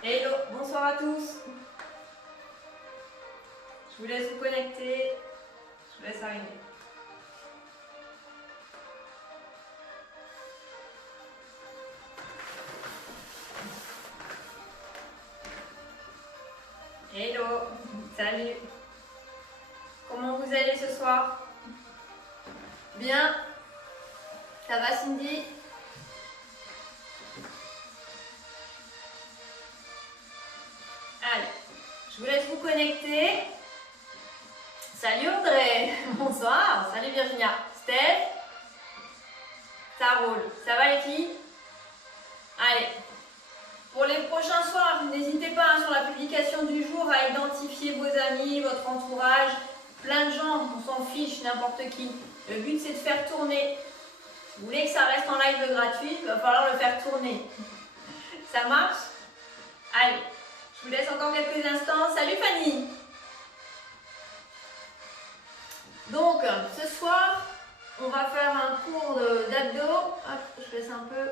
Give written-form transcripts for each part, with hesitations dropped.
Hello, bonsoir à tous. Je vous laisse vous connecter. Je vous laisse arriver. Hello, salut. Comment vous allez ce soir? Bien? Ça va Cindy? Allez, je vous laisse vous connecter. Salut Audrey, bonsoir. Salut Virginia. Steph, ça roule. Ça va les filles? Allez, pour les prochains soirs, n'hésitez pas sur la publication du jour à identifier vos amis, votre entourage. Plein de gens, on s'en fiche, n'importe qui. Le but c'est de faire tourner. Si vous voulez que ça reste en live gratuit, il va falloir le faire tourner. Ça marche? Allez, je vous laisse encore quelques instants. Salut Fanny! Donc, ce soir, on va faire un cours d'abdos. Hop, je laisse un peu.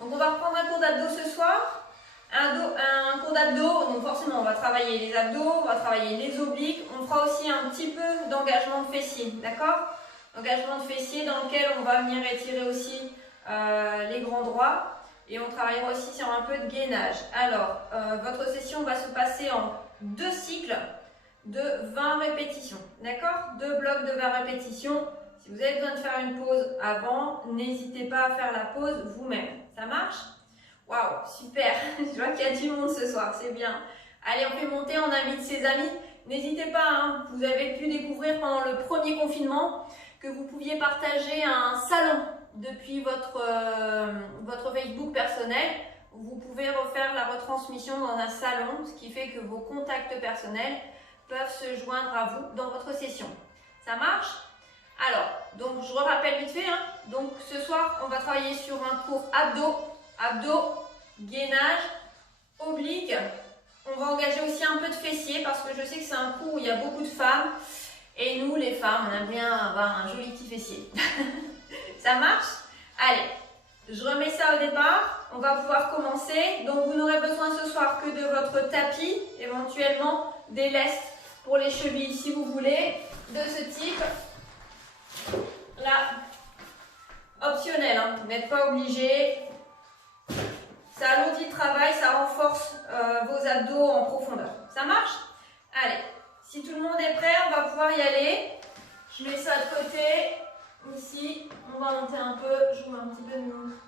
Donc, on va reprendre un cours d'abdos ce soir. Un cours d'abdos, donc forcément, on va travailler les abdos, on va travailler les obliques. On fera aussi un petit peu d'engagement de fessiers, d'accord? Engagement de fessiers dans lequel on va venir étirer aussi les grands droits. Et on travaillera aussi sur un peu de gainage. Alors, votre session va se passer en 2 cycles de 20 répétitions. D'accord? 2 blocs de 20 répétitions. Si vous avez besoin de faire une pause avant, n'hésitez pas à faire la pause vous-même. Ça marche? Waouh, super! Je vois qu'il y a du monde ce soir, c'est bien. Allez, on fait monter, on invite ses amis. N'hésitez pas, hein, vous avez pu découvrir pendant le premier confinement que vous pouviez partager un salon depuis votre Facebook personnel. Vous pouvez refaire la retransmission dans un salon, ce qui fait que vos contacts personnels peuvent se joindre à vous dans votre session. Ça marche? Alors, donc je rappelle vite fait, hein, donc ce soir on va travailler sur un cours abdos, gainage, oblique. On va engager aussi un peu de fessiers parce que je sais que c'est un cours où il y a beaucoup de femmes et nous les femmes on aime bien avoir un joli petit fessier. Ça marche? Allez, je remets ça au départ, on va pouvoir commencer. Donc vous n'aurez besoin ce soir que de votre tapis, éventuellement des lestes pour les chevilles si vous voulez, de ce type. Là, optionnel, hein. Vous n'êtes pas obligé. Ça alourdit le travail, ça renforce vos abdos en profondeur. Ça marche? Allez, si tout le monde est prêt, on va pouvoir y aller. Je mets ça de côté. Ici, on va monter un peu. Je vous mets un petit peu de musique.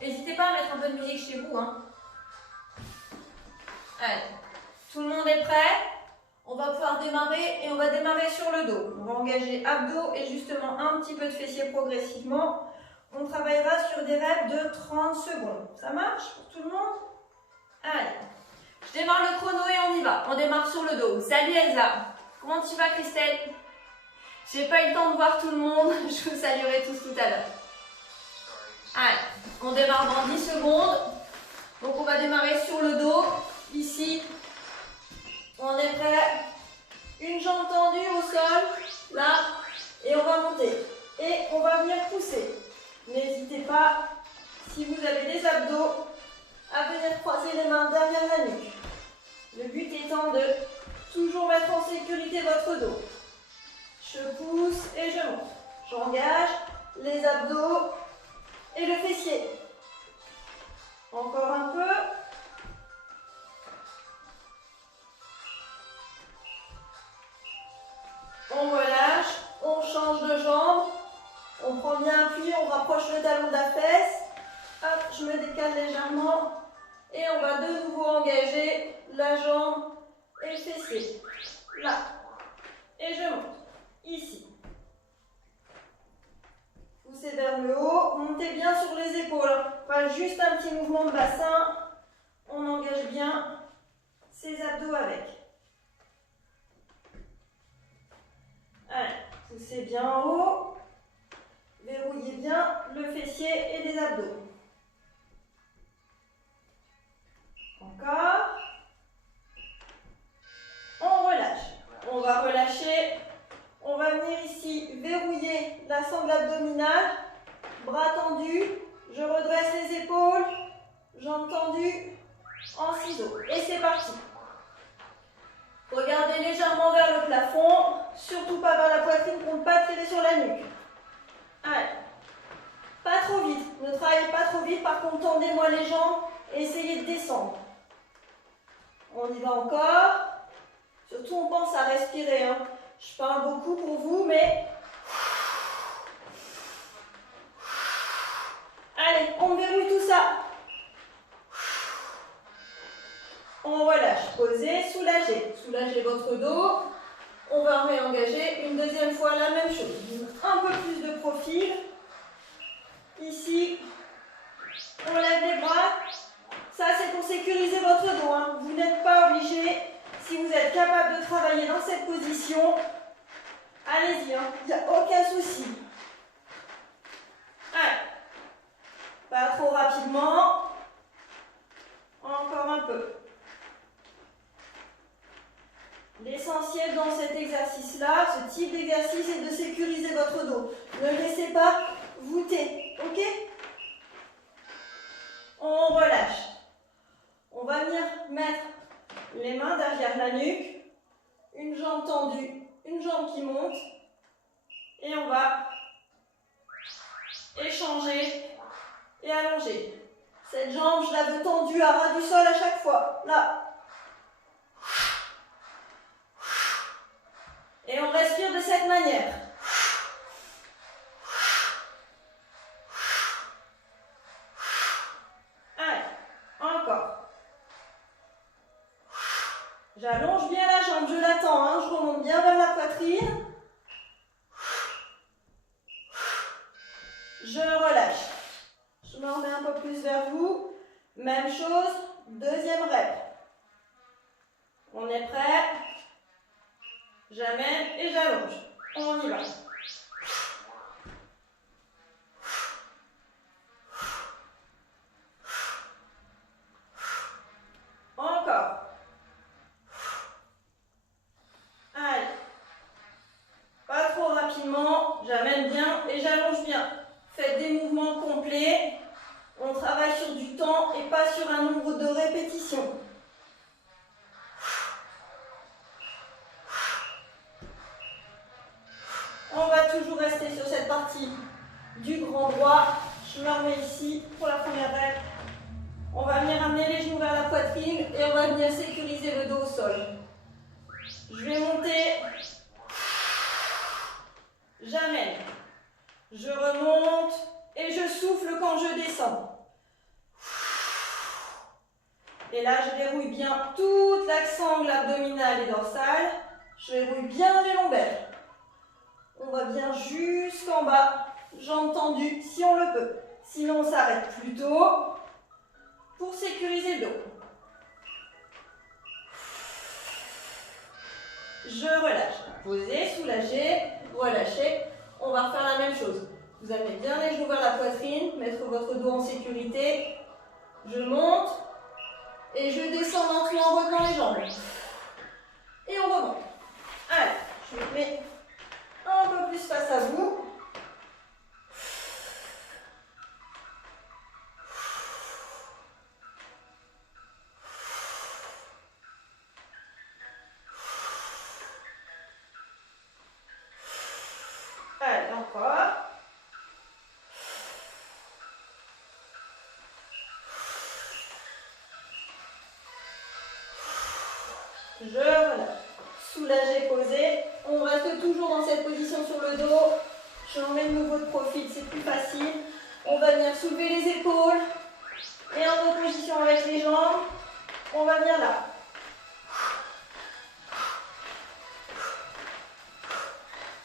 N'hésitez pas à mettre un peu de musique chez vous, hein. Allez, tout le monde est prêt? On va pouvoir démarrer et on va démarrer sur le dos. On va engager abdos et justement un petit peu de fessiers progressivement. On travaillera sur des reps de 30 secondes. Ça marche pour tout le monde? Allez, je démarre le chrono et on y va. On démarre sur le dos. Salut Elsa. Comment tu vas Christelle? J'ai pas eu le temps de voir tout le monde. Je vous saluerai tous tout à l'heure. Allez, on démarre dans 10 secondes. Donc on va démarrer sur le dos. Ici, on est prêt. Une jambe tendue au sol. Là. Et on va monter. Et on va venir pousser. N'hésitez pas, si vous avez des abdos, à venir croiser les mains derrière la nuque. Le but étant de toujours mettre en sécurité votre dos. Je pousse et je monte. J'engage les abdos et le fessier. Encore un peu. On relâche, on change de jambe. On prend bien appui, on rapproche le talon de la fesse. Hop, je me décale légèrement. Et on va de nouveau engager la jambe et le fessier. Là. Et je monte. Ici. Poussez vers le haut. Montez bien sur les épaules. Pas juste un petit mouvement de bassin. On engage bien ses abdos avec. Allez, poussez bien en haut. Verrouillez bien le fessier et les abdos. Encore. On relâche. On va relâcher. On va venir ici verrouiller la sangle abdominale. Bras tendus. Je redresse les épaules. Jambes tendues. surtout pas vers la poitrine pour ne pas tirer sur la nuque. Allez, pas trop vite, ne travaillez pas trop vite, par contre tendez-moi les jambes et essayez de descendre. On y va encore, surtout on pense à respirer, hein. Je parle beaucoup pour vous, mais allez, on verrouille tout ça. On relâche, posez, soulagez. Soulagez votre dos. On va réengager une deuxième fois la même chose. Un peu plus de profil. Ici, on lève les bras. Ça, c'est pour sécuriser votre dos, hein. Vous n'êtes pas obligé. Si vous êtes capable de travailler dans cette position, allez-y, hein. Il n'y a aucun souci. Allez. Pas trop rapidement. Encore un peu. L'essentiel dans cet exercice-là, ce type d'exercice, est de sécuriser votre dos. Ne le laissez pas voûter, ok? On relâche. On va venir mettre les mains derrière la nuque, une jambe tendue, une jambe qui monte, et on va échanger et allonger. Cette jambe, je la veux tendue à ras du sol à chaque fois. Là. Et on respire de cette manière. Allez, encore. J'allonge bien la jambe, je l'attends, hein, je remonte bien vers la poitrine. Je relâche. Je me remets un peu plus vers vous. Même chose, deuxième rep. On est prêt? J'amène et j'allonge. On y va. Encore. Allez. Pas trop rapidement. J'amène bien et j'allonge bien. Faites des mouvements complets. On travaille sur du temps et pas sur un nombre de répétitions. On va toujours rester sur cette partie du grand droit. Je me remets ici pour la première règle. On va venir amener les genoux vers la poitrine et on va venir sécuriser le dos au sol. Je vais monter. J'amène. Je remonte et je souffle quand je descends. Et là, je verrouille bien toute l'axe angle abdominal et dorsal. Je verrouille bien les lombaires. On va bien jusqu'en bas, jambes tendues si on le peut. Sinon, on s'arrête plus tôt pour sécuriser le dos. Je relâche. Posez, soulagez, relâchez. On va refaire la même chose. Vous amenez bien les genoux vers la poitrine, mettre votre dos en sécurité. Je monte et je descends lentement en retenant les jambes. Et on remonte. Allez, je me mets un peu plus face à vous. Allez, encore. Je relâche. Soulagez, posez. On reste toujours dans cette position sur le dos. Je l'emmène nouveau de profil, c'est plus facile. On va venir soulever les épaules. Et en opposition avec les jambes, on va venir là.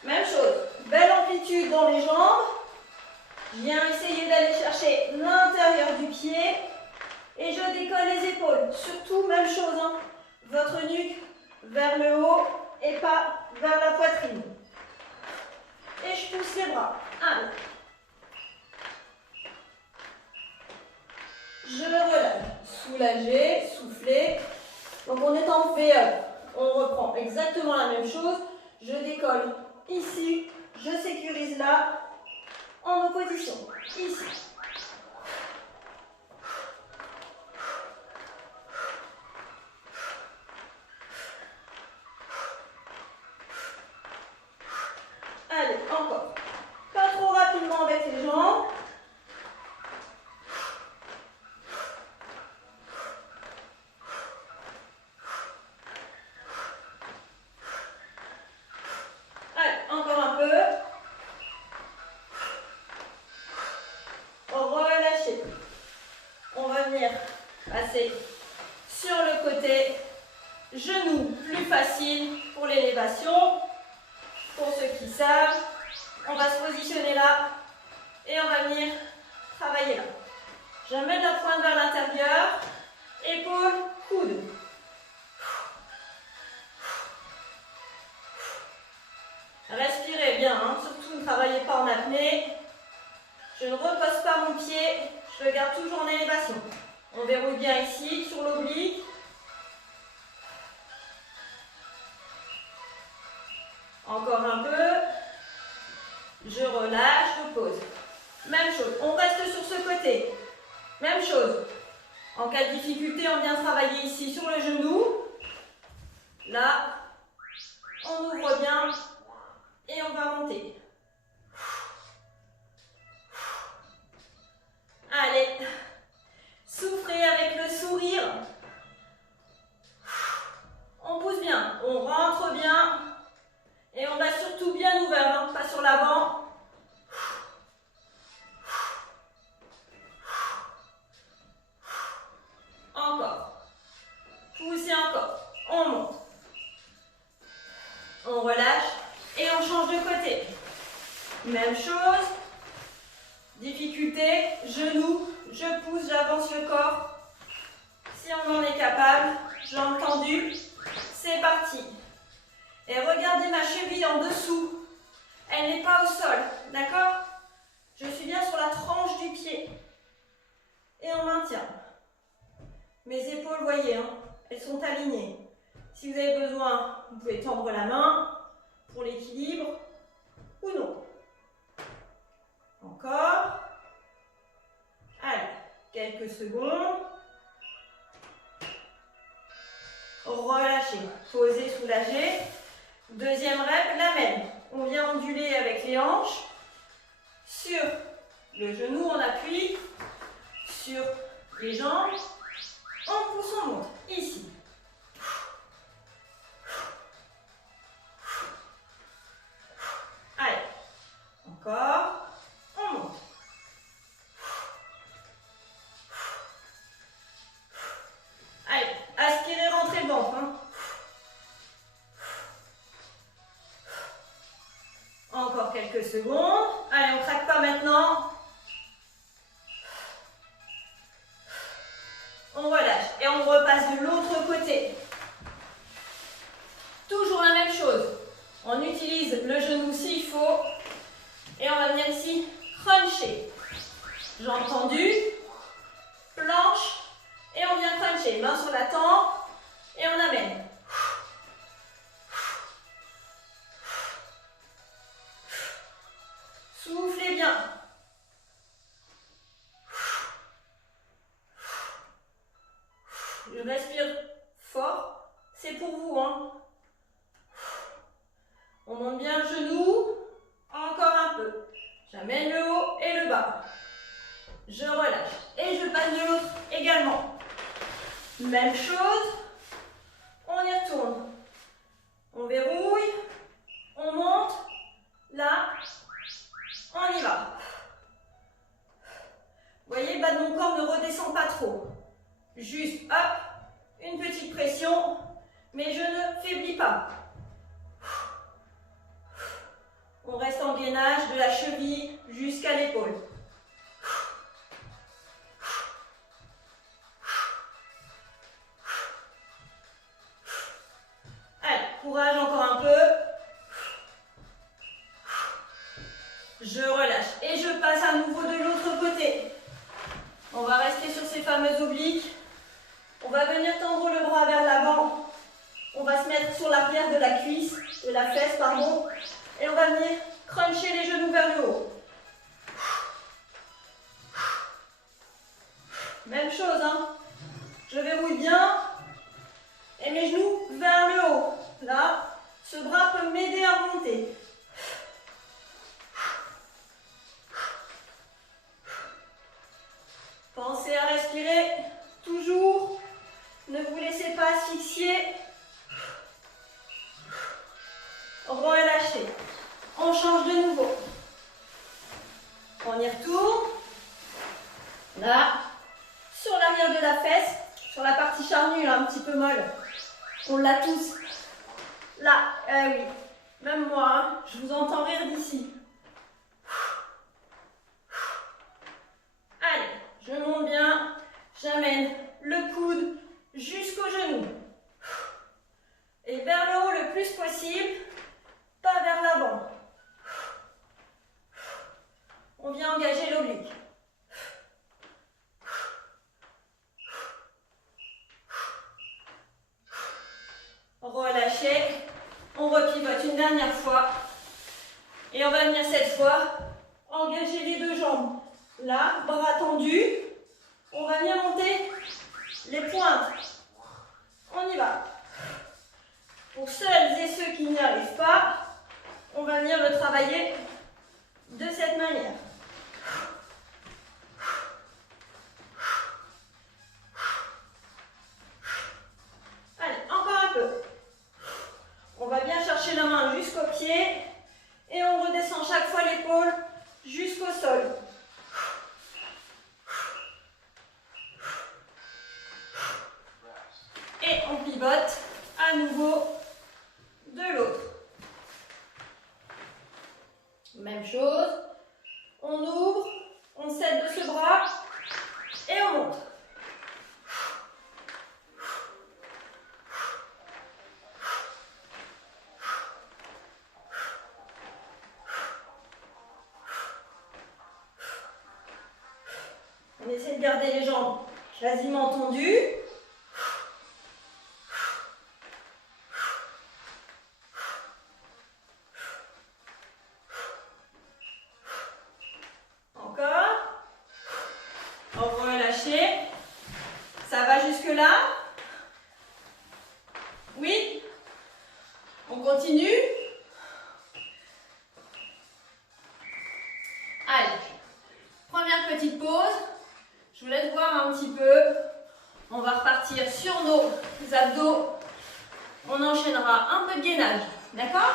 Même chose. Belle amplitude dans les jambes. Je viens essayer d'aller chercher l'intérieur du pied. Et je décolle les épaules. Surtout, même chose, hein. Votre nuque vers le haut et pas vers la poitrine. Et je pousse les bras. Allez. Je relâche. Soulagez, soufflez. Donc on est en V-up. On reprend exactement la même chose. Je décolle ici. Je sécurise là. En opposition. Ici. venir passer sur le côté. Genou plus facile pour l'élévation. Pour ceux qui savent, on va se positionner là et on va venir travailler là. J'amène la pointe vers l'intérieur, épaule, coude. Respirez bien, hein. Surtout ne travaillez pas en apnée. Je ne repose pas mon pied, je le garde toujours en élévation. On verrouille bien ici, sur l'oblique. Encore un peu. Je relâche, je pose. Même chose, on reste sur ce côté. Même chose. En cas de difficulté, on vient travailler ici sur le genou. Là, on ouvre bien et on va monter. Allez, souffrez avec le sourire. On pousse bien, on rentre bien. Et on va surtout bien ouvert, hein, pas sur l'avant. Encore. Poussez encore. On monte. On relâche et on change de côté. Même chose. Difficulté, genou, je pousse, j'avance le corps. Si on en est capable, jambes tendues, c'est parti. Et regardez ma cheville en dessous. Elle n'est pas au sol, d'accord? Je suis bien sur la tranche du pied. Et on maintient. Mes épaules, voyez, hein, elles sont alignées. Si vous avez besoin, vous pouvez tendre la main pour l'équilibre ou non. Encore. Allez, quelques secondes. Relâchez, posez, soulagez. Deuxième rep, la même. On vient onduler avec les hanches. Sur le genou, on appuie. Sur les jambes. On pousse, on monte. Ici. Allez. Encore. On monte. Allez. Aspirez, rentrez le ventre. Hein. Encore quelques secondes. Allez, on ne craque pas maintenant. On relâche et on repasse de l'autre côté. Toujours la même chose. On utilise le genou s'il faut. Et on va venir ici cruncher. Jambes tendues. Planche. Et on vient cruncher. Main sur la tempe. Et on amène. Soufflez bien. Je respire fort. C'est pour vous, hein. On monte bien le genou. Encore un peu. J'amène le haut et le bas. Je relâche. Et je passe de l'autre également. Même chose. On y retourne. On verrouille. On monte. Là. On y va. Vous voyez, le bas de mon corps ne redescend pas trop. Juste, hop, une petite pression, mais je ne faiblis pas. On reste en gainage de la cheville jusqu'à l'épaule. Allez, courage encore un peu. Je relâche et je passe à nouveau de l'autre côté. On va rester sur ces fameux obliques. On va venir tendre le bras vers l'avant. On va se mettre sur l'arrière de la cuisse, de la fesse, pardon. Et on va venir cruncher les genoux vers le haut. Même chose, hein. Je verrouille bien. Et mes genoux vers le haut. Là, ce bras peut m'aider à remonter. Pensez à respirer toujours. Ne vous laissez pas asphyxier. Relâchez. On change de nouveau. On y retourne. Là, sur l'arrière de la fesse, sur la partie charnue, là, un petit peu molle. On l'a tous. Là, oui. Même moi, hein, je vous entends rire d'ici. Allez, je monte bien. J'amène le coude jusqu'au genou. Et vers le haut le plus possible, pas vers l'avant. On vient engager l'oblique. Relâchez. On repivote une dernière fois. Et on va venir cette fois engager les deux jambes. Là, bras tendus. On va venir monter les pointes. On y va. Pour celles et ceux qui n'y arrivent pas, on va venir le travailler de cette manière. Allez, encore un peu. On va bien chercher la main jusqu'au pied et on redescend chaque fois l'épaule jusqu'au sol. Et on pivote à nouveau de l'autre. Même chose. On ouvre, on cède de ce bras et on monte. On essaie de garder les jambes quasiment tendues. Encore. On relâche. Ça va jusque-là? Oui? On continue? Allez. Première petite pause. Je vous laisse voir un petit peu. On va repartir sur nos abdos. On enchaînera un peu de gainage. D'accord?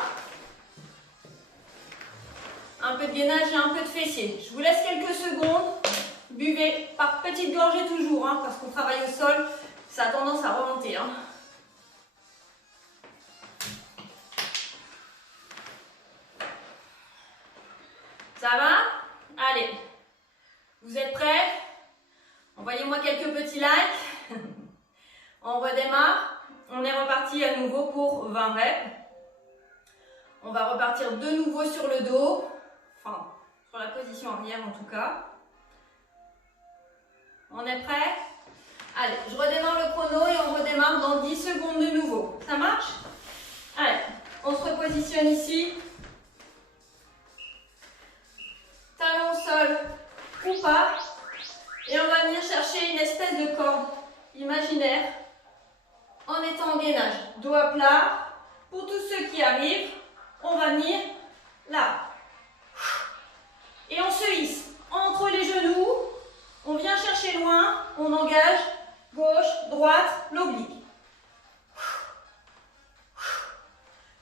Un peu de gainage et un peu de fessier. Je vous laisse quelques secondes. Buvez par petites gorgées toujours, hein, parce qu'on travaille au sol. Ça a tendance à remonter. Hein. Ça va? Allez. Vous êtes prêts? Envoyez-moi quelques petits likes. On redémarre. On est reparti à nouveau pour 20 reps. On va repartir de nouveau sur le dos. Enfin, sur la position arrière en tout cas. On est prêt? Allez, je redémarre le chrono et on redémarre dans 10 secondes de nouveau. Ça marche? Allez, on se repositionne ici. Talon au sol ou pas. Et on va venir chercher une espèce de corde imaginaire en étant en gainage. Dos à plat. Pour tous ceux qui arrivent, on va venir là. Et on se hisse entre les genoux. On vient chercher loin. On engage gauche, droite, l'oblique.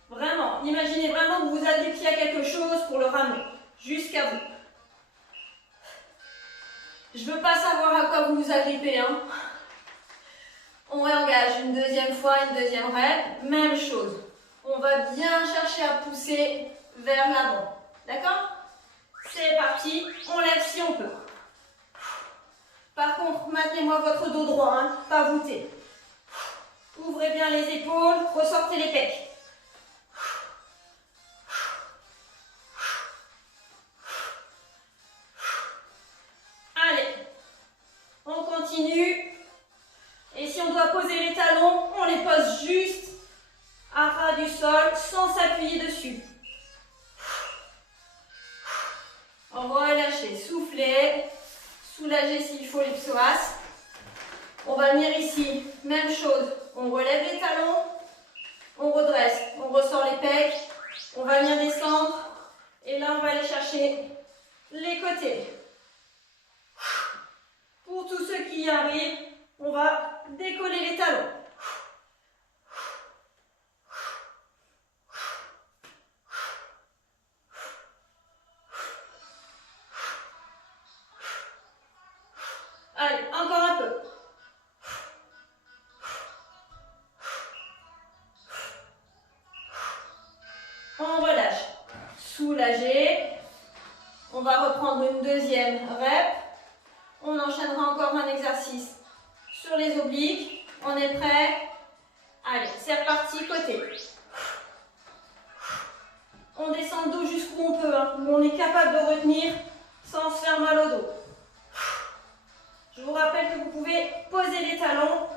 Vraiment, imaginez vraiment que vous agrippez à quelque chose pour le ramener jusqu'à vous. Je ne veux pas savoir à quoi vous vous agrippez. Hein. On réengage une deuxième fois, une deuxième rep. Même chose. On va bien chercher à pousser vers l'avant. D'accord? C'est parti. On lève si on peut. Par contre, maintenez-moi votre dos droit, hein, pas voûté. Ouvrez bien les épaules, ressortez les pecs. Allez, on continue. Et si on doit poser les talons, on les pose juste à ras du sol, sans s'appuyer dessus. Relâchez, soufflez. Soulagez s'il faut les psoas. On va venir ici, même chose. On relève les talons, on redresse, on ressort les pecs. On va venir descendre. Et là, on va aller chercher les côtés. Pour tous ceux qui y arrivent, on va décoller les talons. Allez, encore un peu. soulagé. On va reprendre une deuxième rep. On enchaînera encore un exercice sur les obliques. On est prêt? Allez, c'est reparti, côté. On descend le dos jusqu'où on peut, hein, où on est capable de retenir sans se faire mal au dos. Je vous rappelle que vous pouvez poser les talons.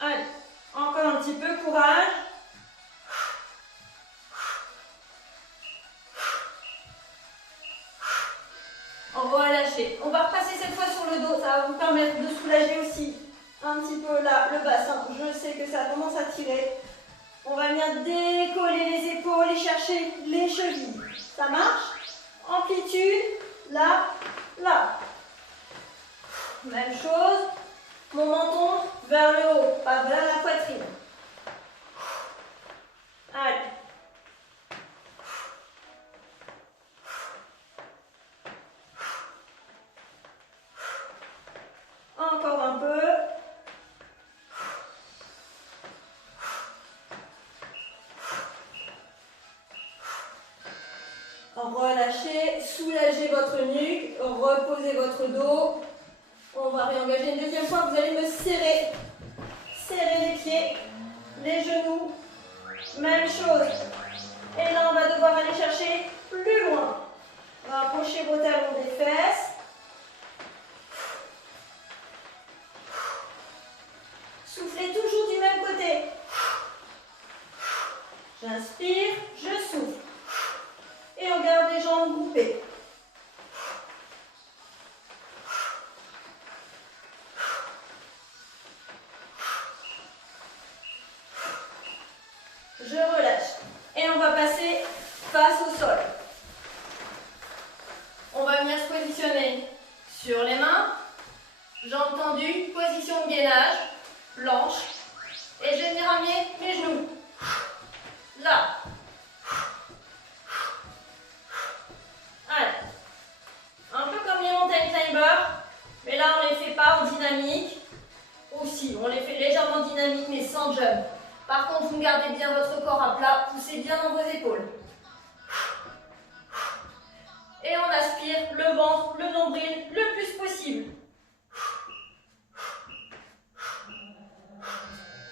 Allez, encore un petit peu, courage. Relâchez. On va repasser cette fois sur le dos, ça va vous permettre de soulager aussi un petit peu là le bassin. Je sais que ça a tendance à tirer. On va venir décoller les épaules et chercher les chevilles. Ça marche? Amplitude, là, là. Même chose. Mon menton vers le haut, pas vers la poitrine. Allez. Encore un peu. Relâchez, soulagez votre nuque, reposez votre dos. On va réengager une deuxième fois. Vous allez me serrer. Serrer les pieds, les genoux. Même chose. Et là, on va devoir aller chercher plus loin. Rapprochez vos talons des fesses. Soufflez toujours du même côté. J'inspire, je souffle. Et on garde les jambes groupées. Je relâche. Et on va passer face au sol. On va venir se positionner sur les mains. Jambes tendues, position de gainage, planche. Et je vais venir amener mes genoux. Là. Allez. Un peu comme les mountain climbers. Mais là, on ne les fait pas en dynamique. Aussi, on les fait légèrement dynamique, mais sans jump. Par contre, vous gardez bien votre corps à plat, poussez bien dans vos épaules. Et on aspire le ventre, le nombril, le plus possible.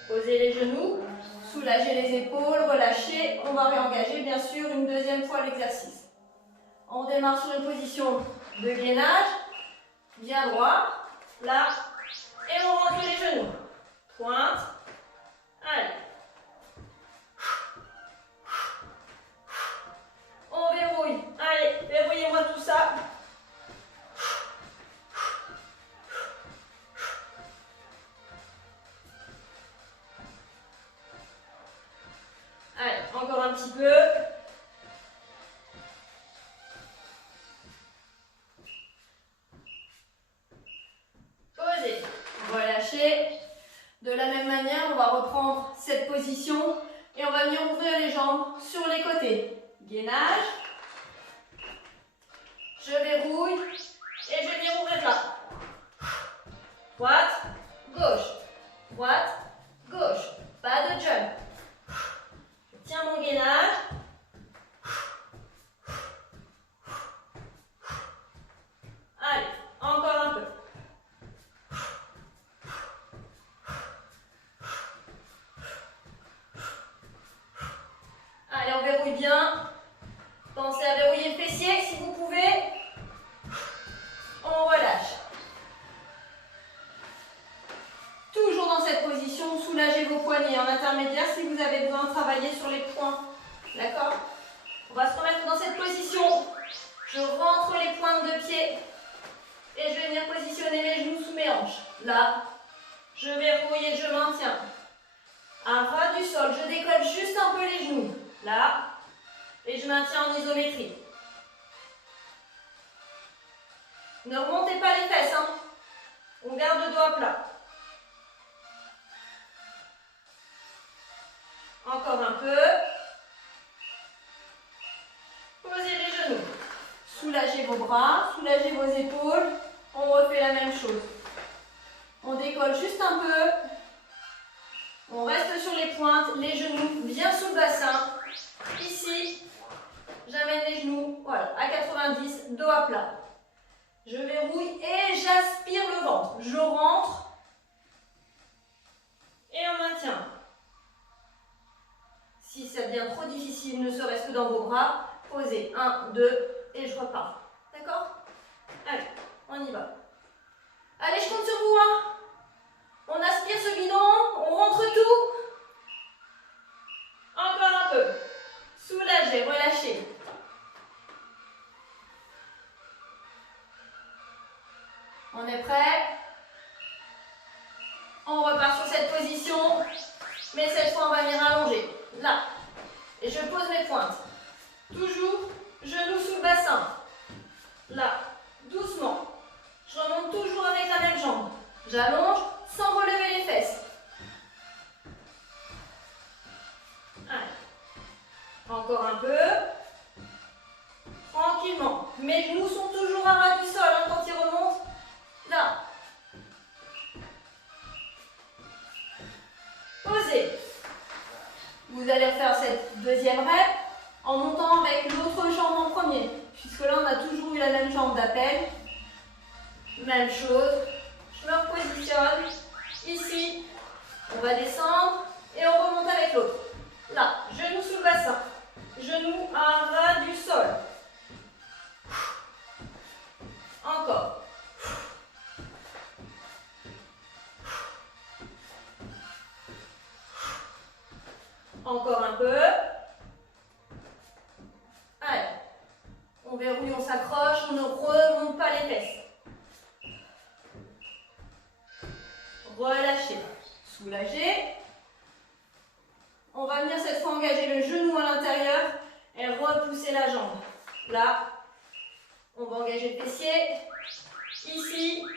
Posez les genoux, soulagez les épaules, relâchez. On va réengager bien sûr une deuxième fois l'exercice. On démarre sur une position de gainage, bien droit, là, et on rentre les genoux. Pointe, allez. On verrouille. Allez, verrouillez-moi tout ça. Allez, encore un petit peu. Posez. Relâchez. De la même manière, on va reprendre cette position et on va venir ouvrir les jambes sur les côtés. Gainage. Je verrouille et je vais venir ouvrir là. Droite, gauche. Droite, gauche. Pas de jump. Je tiens mon gainage. Allez, encore un peu. Allez, on verrouille bien. Pensez à verrouiller le fessier si vous pouvez. On relâche. Toujours dans cette position, soulagez vos poignets en intermédiaire si vous avez besoin de travailler sur les points. D'accord? On va se remettre dans cette position. Je rentre les pointes de pied et je vais venir positionner mes genoux sous mes hanches. Là, je verrouille et je maintiens. À ras du sol, je décolle juste un peu les genoux. Là, et je maintiens en isométrie. Ne remontez pas les fesses, hein. On garde le dos à plat. Encore un peu. Posez les genoux. Soulagez vos bras, soulagez vos épaules. On refait la même chose. On On décolle juste un peu. On reste sur les pointes, les genoux bien sous le bassin. Ici, j'amène les genoux, voilà, à 90, dos à plat. Je verrouille et j'aspire le ventre. Je rentre et on maintient. Si ça devient trop difficile, ne serait-ce que dans vos bras, posez 1, 2 et je repars. D'accord? Allez, on y va. Allez, je compte sur vous. Hein. On aspire ce guidon, on rentre tout. Encore un peu. Soulagez, relâchez. On est prêt? On repart sur cette position, mais cette fois on va venir allonger. Là. Et je pose mes pointes. Toujours genoux sous le bassin. Là. Doucement. Je remonte toujours avec la même jambe. J'allonge sans relever les fesses. Allez. Encore un peu. Tranquillement. Mes genoux sont toujours à ras du sol hein, quand ils remontent. Là. Posez. Vous allez faire cette deuxième rep en montant avec l'autre jambe en premier. Puisque là, on a toujours eu la même jambe d'appel. Même chose. Je me repositionne. Ici, on va descendre et on remonte avec l'autre. Là, genoux sous le bassin. Genoux à ras du sol. Encore. Encore un peu. Allez. On verrouille, on s'accroche, on ne remonte pas les fesses. Relâchez. Soulagez. On va venir cette fois engager le genou à l'intérieur et repousser la jambe. Là, on va engager le fessier. Ici.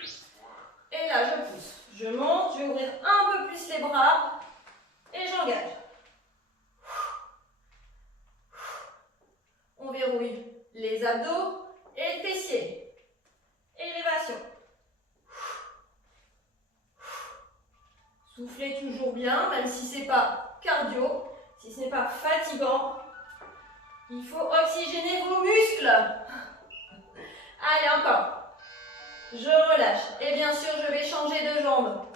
Et là, je pousse. Je monte, je vais ouvrir un peu plus les bras et j'engage. On verrouille les abdos et le fessier. Élévation. Soufflez toujours bien, même si ce n'est pas cardio, si ce n'est pas fatigant. Il faut oxygéner vos muscles. Allez, encore. Je relâche. Et bien sûr, je vais changer de jambe.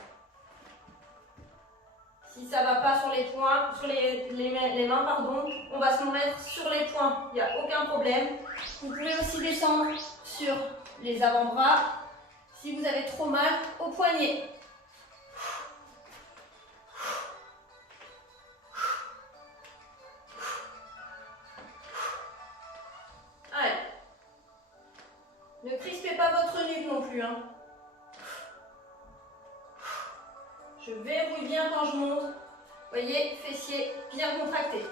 Si ça ne va pas sur les poings, sur les mains, pardon, on va se mettre sur les poings. Il n'y a aucun problème. Vous pouvez aussi descendre sur les avant-bras si vous avez trop mal aux poignets. Allez. Ne crispez pas votre nuque non plus. Hein. Je verrouille bien quand je monte. Vous voyez, fessier bien contracté.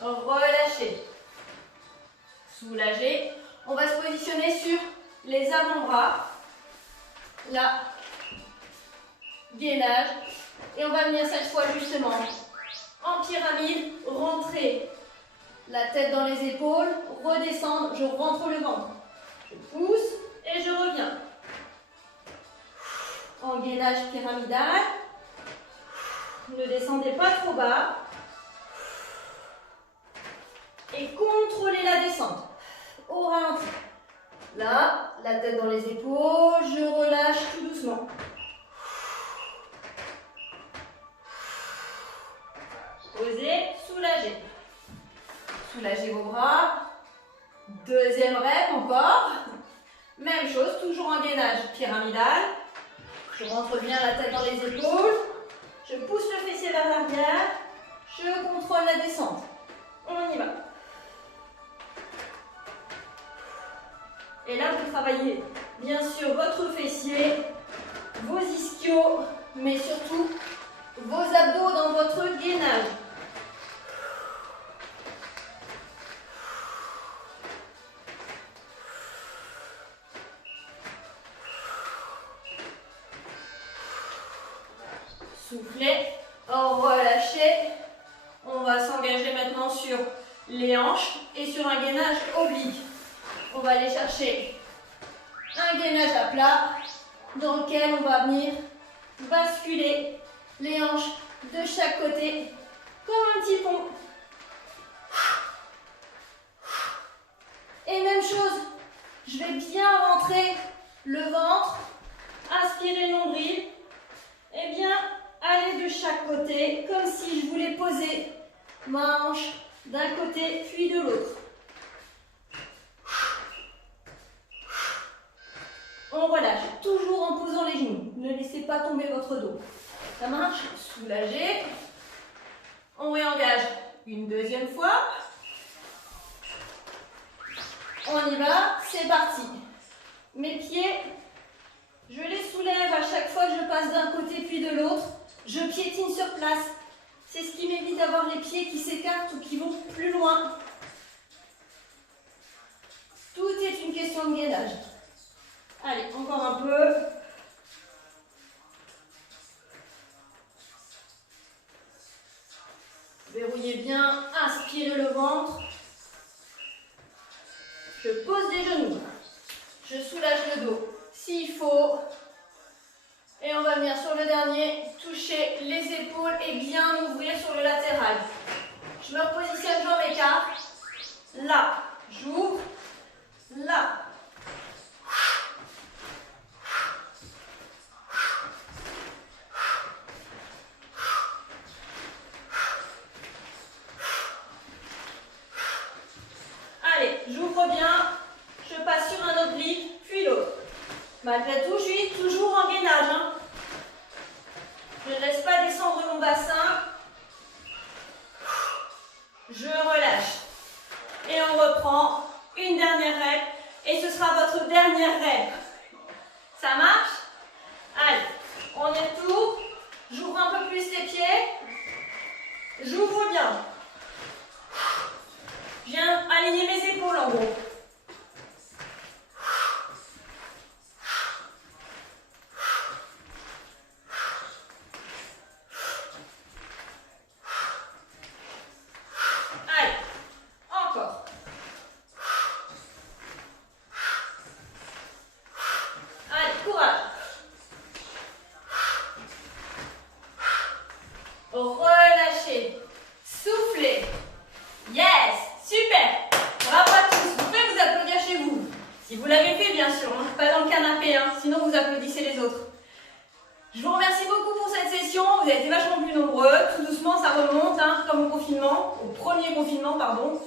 Relâchez. Soulagez. On va se positionner sur les avant-bras. Là. Gainage. Et on va venir cette fois justement en pyramide. Rentrer la tête dans les épaules. Redescendre. Je rentre le ventre. Je pousse et je reviens. En gainage pyramidal. Ne descendez pas trop bas. Et contrôlez la descente. Au ralenti. Là, la tête dans les épaules. Je relâche tout doucement. Posez, soulagez. Soulagez vos bras. Deuxième rep encore. Même chose, toujours en gainage pyramidal. Je rentre bien la tête dans les épaules. Je pousse le fessier vers l'arrière. Je contrôle la descente. On y va. Et là, vous travaillez bien sûr votre fessier, vos ischios, mais surtout vos abdos dans votre gainage. Soufflez, relâchez. On va s'engager maintenant sur les hanches et sur un gainage oblique. On va aller chercher un gainage à plat dans lequel on va venir basculer les hanches de chaque côté comme un petit pont. Et même chose, je vais bien rentrer le ventre, aspirer le nombril et bien aller de chaque côté comme si je voulais poser ma hanche d'un côté puis de l'autre. On relâche, toujours en posant les genoux. Ne laissez pas tomber votre dos. Ça marche? Soulagez. On réengage une deuxième fois. On y va, c'est parti. Mes pieds, je les soulève à chaque fois que je passe d'un côté puis de l'autre. Je piétine sur place. C'est ce qui m'évite d'avoir les pieds qui s'écartent ou qui vont plus loin. Tout est une question de gainage. Allez, encore un peu. Verrouillez bien, inspirez le ventre. Je pose les genoux. Je soulage le dos s'il faut. Et on va venir sur le dernier, toucher les épaules et bien ouvrir sur le latéral. Je me repositionne, je m'écarte. Là, j'ouvre. Là. Allez, j'ouvre bien. Je passe sur un autre pli, puis l'autre. Malgré tout, je suis toujours en gainage. Hein. Je ne laisse pas descendre mon bassin. Je relâche. Et on reprend une dernière rep. Et ce sera votre dernière rep. Ça marche? Allez, on est tout. J'ouvre un peu plus les pieds. J'ouvre bien. Je viens aligner mes épaules en gros. Relâchez. Soufflez. Yes. Super. Bravo à tous. Vous pouvez vous applaudir chez vous. Si vous l'avez fait, bien sûr. Hein. Pas dans le canapé. Hein. Sinon, vous applaudissez les autres. Je vous remercie beaucoup pour cette session. Vous avez été vachement plus nombreux. Tout doucement, ça remonte. Hein, comme au confinement. Au premier confinement, pardon.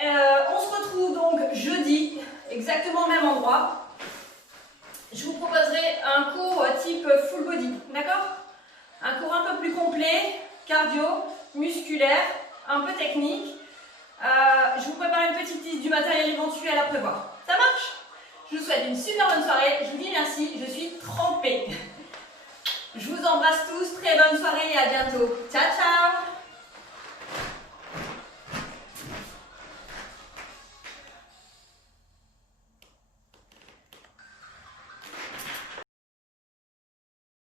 On se retrouve donc jeudi. Exactement au même endroit. Je vous proposerai un cours type full body. D'accord ? Un cours un peu plus complet, cardio, musculaire, un peu technique. Je vous prépare une petite liste du matériel éventuel à prévoir. Ça marche? Je vous souhaite une super bonne soirée. Je vous dis merci, je suis trempée. Je vous embrasse tous, très bonne soirée et à bientôt. Ciao, ciao!